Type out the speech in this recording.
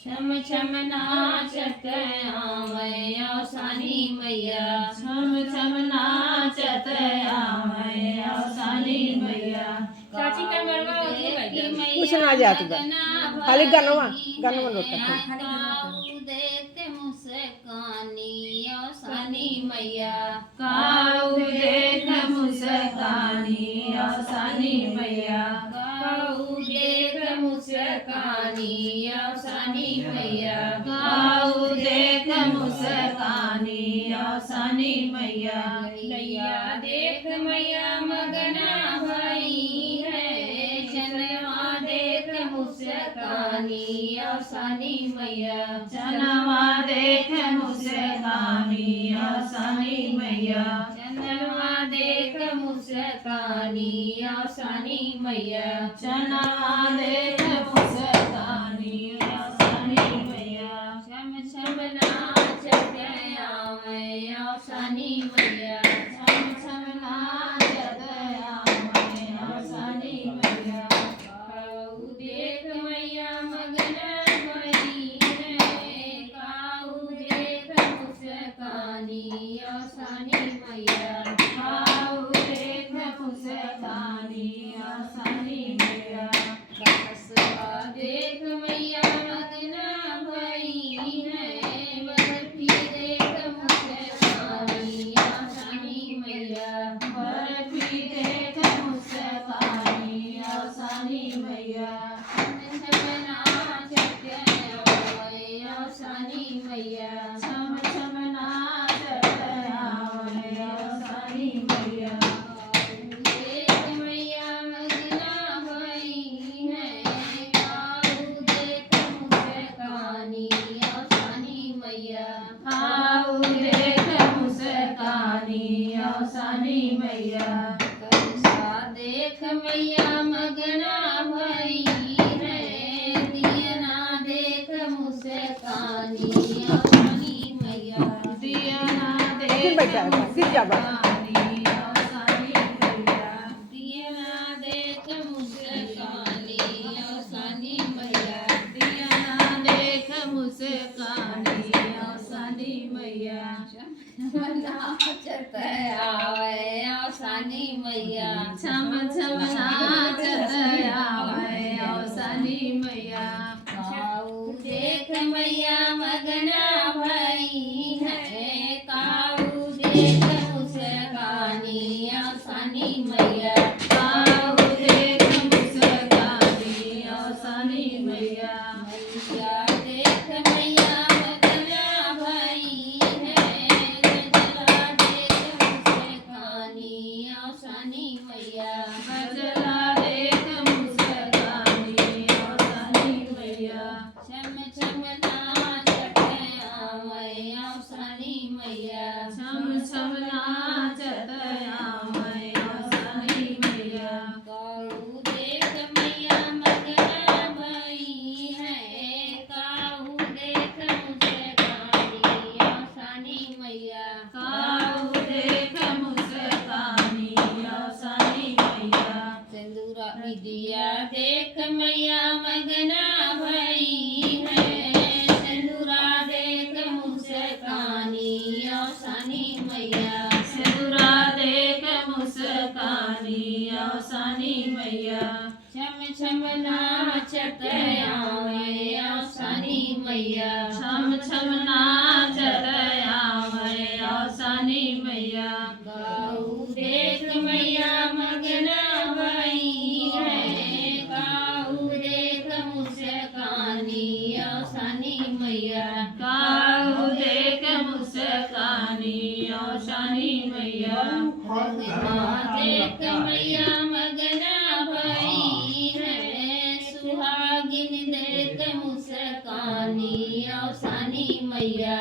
छम छम नाचत आवै औसानी मैया, छम छम नाचत आवै औसानी मैया। चाची का मरवा कुछ ना जात बा खाली गनवा गनवा लोटा देख मुस्कानी औसानी मैया, काऊ देख मुस्कानी औसानी मैया, काऊ देख मुस्कानी औसानी मैया, काऊ देख मुस्कानी औसानी मैया। लैया देख मैया मगना भई है, चनवा देख मुस्कानी औसानी मैया, चनवा देख मुस्कानी औसानी मैया, चनवा देख मुस्कानी औसानी मैया, चनवा देख मुस्कानी औसानी मैया। छम छम नाचत आवै औसानी मैया, छम छम नाचत आवै औसानी मैया, काऊ देख मैया मगना भई है, काऊ देख मुस्कानी औसानी मैया, काऊ देख मुस्कानी औसानी मैया, बरसवा देख मैया मगना भई है, बर्फी देख मुस्कानी औसानी मैया, बर्फी देख मुस्कानी औसानी मैया, छम नाचत आवै औसानी मैया, छम छम नाचत आवै औसानी मैया, देख मैया मगना भई है, काऊ देख मुस्कानी औसानी मैया, काऊ देख मुस्कानी औसानी मैया, कंसा देख मैया मगना भई है, दियना देख मुस्कानी औसानी मैया, दियना देख गिर बैठा है, गिर जा बा। मुस्कानी औसानी मैया, दियना देख मुस्कानी औसानी मैया, दियना देख मुस्कानी औसानी मैया, नाचत आवै औसानी मैया, छम छम नाचत आवै औसानी मैया, काऊ देख मैया मगना भई है, काऊ देख मुस्कानी औसानी मैया, काऊ देख मुस्कानी औसानी मैया, मैया देख मैया मगना भई है, गजरा देख मुस्कानी औसानी मैया, गजरा देख मुस्कानी औसानी मैया, छम छम नाचत आवै औसानी मैया, छम छम नाचत आवै औसानी मैया, काऊ देख मैया मगना भई है, काऊ देख मुस्कानी औसानी मैया, काऊ देख मुस्कानी औसानी मैया, सिंदूरा विदिया देख मैया मगना भई है, सिंदूरा देख मुस्कानी औसानी मैया, सिंदूरा देख मुस्कानी औसानी मैया, छम छम नाचत आवै औसानी मैया, छम छम नाचत आवै औसानी मैया, काऊ देख मैया मगना भई है, काऊ देख मुस्कानी औसानी मैया, काऊ देख मुस्कानी औसानी मैया, देख मैया मगना भई है, सुहागिन देख मुस्कानी औसानी मैया,